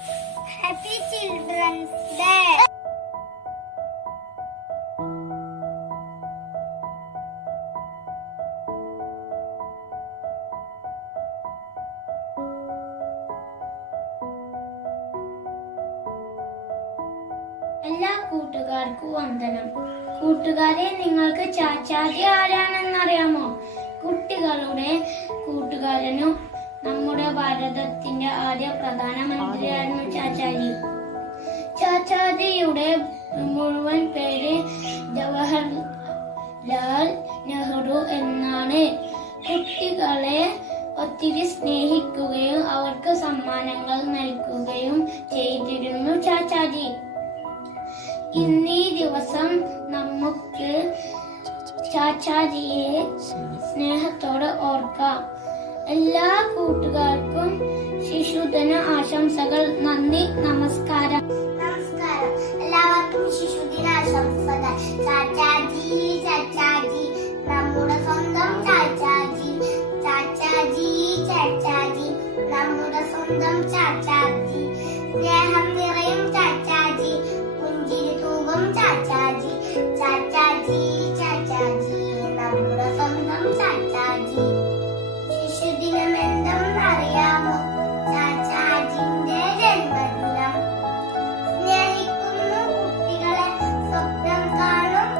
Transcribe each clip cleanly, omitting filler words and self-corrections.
Happy Children's Day. എല്ലാ കൂട്ടുകാർക്കും വന്ദനം. കൂട്ടുകാരെ, നിങ്ങൾക്ക് ചാച്ചാജി ആരാണെന്നറിയാമോ? കുട്ടികളുടെ കൂട്ടുകാരനും നമ്മുടെ ഭാരതത്തിന്റെ ആദ്യ പ്രധാനമന്ത്രിയായിരുന്നു ചാച്ചാജി. ചാച്ചാജിയുടെ മുഴുവൻ പേര് ജവഹർലാൽ നെഹ്റു എന്നാണ്. കുട്ടികളെ ഒത്തിരി സ്നേഹിക്കുകയും അവർക്ക് സമ്മാനങ്ങൾ നൽകുകയും ചെയ്തിരുന്നു ചാച്ചാജി. ഇന്നീ ദിവസം നമുക്ക് ചാച്ചാജിയെ സ്നേഹത്തോടെ ഓർക്കാം. എല്ലാ കൂട്ടുകാർക്കും ശിശുദിന ആശംസകൾ. നന്ദി, നമസ്കാരം. നമസ്കാരം. എല്ലാവർക്കും ശിശുദിന ആശംസകൾ. ചാച്ചാജി ചാച്ചാജി നമ്മുടെ സ്വന്തം ചാച്ചാജി. ചാച്ചാജി ചാച്ചാജി നമ്മുടെ സ്വന്തം ചാച്ചാജി. സ്നേഹം നിറയും ചാച്ചാജി, പുഞ്ചിരി തൂകും ചാച്ചാജി. ചാച്ചാജി ചാച്ചാജി നമ്മുടെ സ്വന്തം ചാച്ചാജി. ശിശുദിനം എന്തെന്നറിയാമോ? ചാച്ചാജിന്റെ ജന്മദിനം. സ്നേഹിക്കുന്നു കുട്ടികളെ, സ്വപ്നം കാണും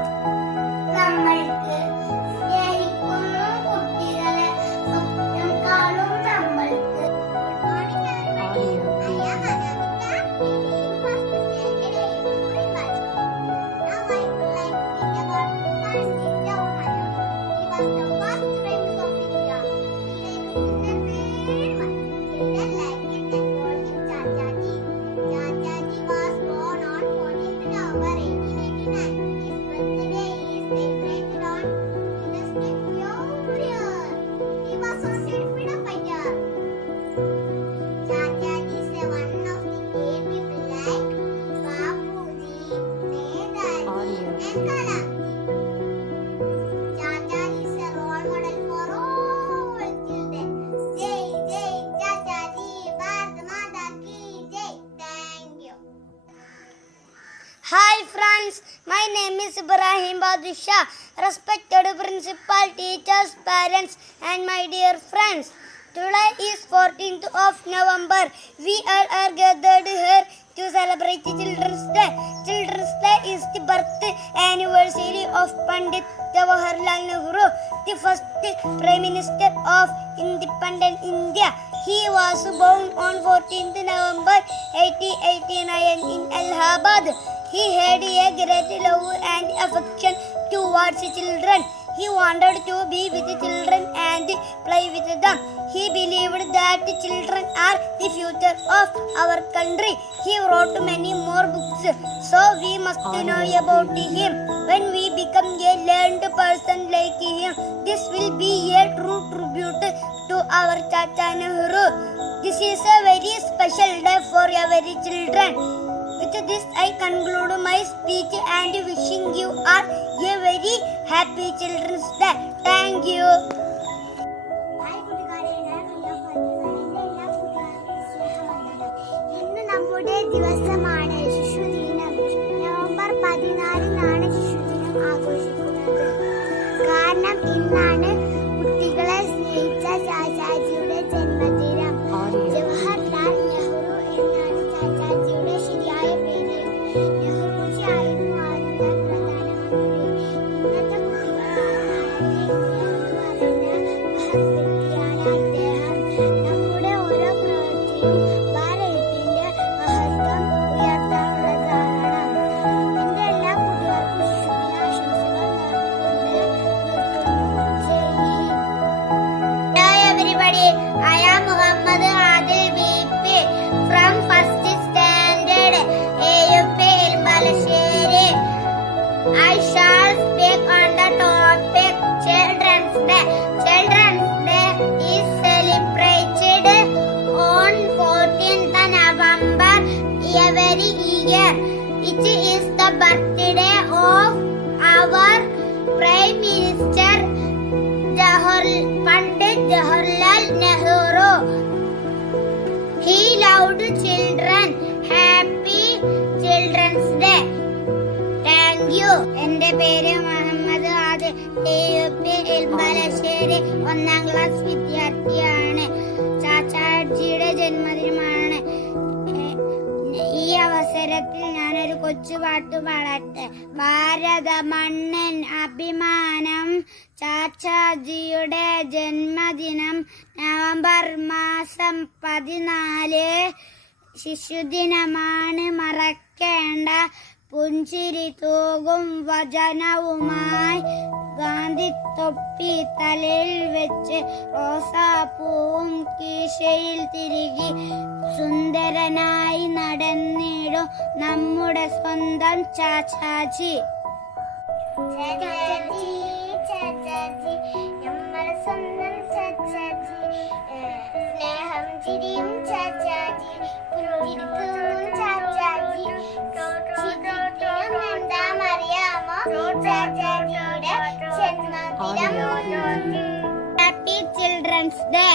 നമ്മൾക്ക്. സ്നേഹിക്കുന്നു കുട്ടികളെ, സ്വപ്നം കാണും നമ്മൾക്ക്. Hi friends, my name is Ibrahim Badisha. Respected principal, teachers, parents and my dear friends. Today is 14th of November. We all are gathered here to celebrate Children's Day. Children's Day is the birth anniversary of Pandit Jawaharlal Nehru, the first Prime Minister of independent India. He was born on 14th November 1889 in Allahabad. He had a great love and affection towards children. He wanted to be with children and play with them. He believed that children are the future of our country. He wrote many more books, so we must know about him. When we become a learned person like him, this will be a true tribute to our Chacha Nehru. This is a very special day for every children. With this, I conclude my speech and wishing you all a very happy Children's Day. Thank you. ഇന്ന് നമ്മുടെ ദിവസമാണ് ശിശുദിനം. November 14-നാണ് ശിശുദിനം ആഘോഷിക്കുന്നത്. കാരണം ഇന്നാണ് കുട്ടികളെ സ്നേഹിച്ച ചാച്ചാജിയുടെ ജന്മദിനം. ജവഹർലാൽ നെഹ്റു എന്നാണ് ചാച്ചാജിയുടെ ശരിയായ പേര്. നെഹ്റുജി ആയിരുന്നു ആദ്യത്തെ പ്രധാനമന്ത്രി. ഇന്നത്തെ കുട്ടികളാണ് മഹത്വ്യക്തിയാണ് അദ്ദേഹം. നമ്മുടെ ഓരോ പ്രവൃത്തിയും ഭാരതത്തിന്റെ മഹത്വം ഉയർത്താനുള്ളതാണ്. എന്റെ എല്ലാ കൂട്ടുകാർക്കും ശിശുദിന ആശംസകൾ നേർന്നുകൊണ്ട് നിർത്തുന്നു. Hello everybody, I am Muhammad Adil BP from first standard AUP Ilbalasheri. I shall speak on the topic Children's Day. Children's Day is celebrated on 14th November every year. It is the birthday of our Prime Minister Pandit Jawaharlal Nehru. He loved children കൊച്ചുപാട്ട് പാടട്ടെ. ഭാരത മണ്ണൻ അഭിമാനം ചാച്ചാജിയുടെ ജന്മദിനം November മാസം 14 ശിശുദിനമാണ്. മറക്കേണ്ട പുഞ്ചിരി തൂകും വചനവുമായി ഗാന്ധിത്തൊപ്പി തലയിൽ വെച്ച് റോസാപ്പൂവും കീശയിൽ തിരികെ സുന്ദരനായി നടന്നിടും നമ്മുടെ സ്വന്തം ചാച്ചാജി. ചാച്ചാജി ചാച്ചാജി നമ്മുടെ സ്വന്തം ചാച്ചാജി, സ്നേഹം ചിരിയും ചാച്ചാജി, പുഞ്ചിരിക്കും ചാച്ചാജി. എന്താമറിയാമോ ചാച്ചാജിയുടെ ജന്മദിനം? Happy children's day.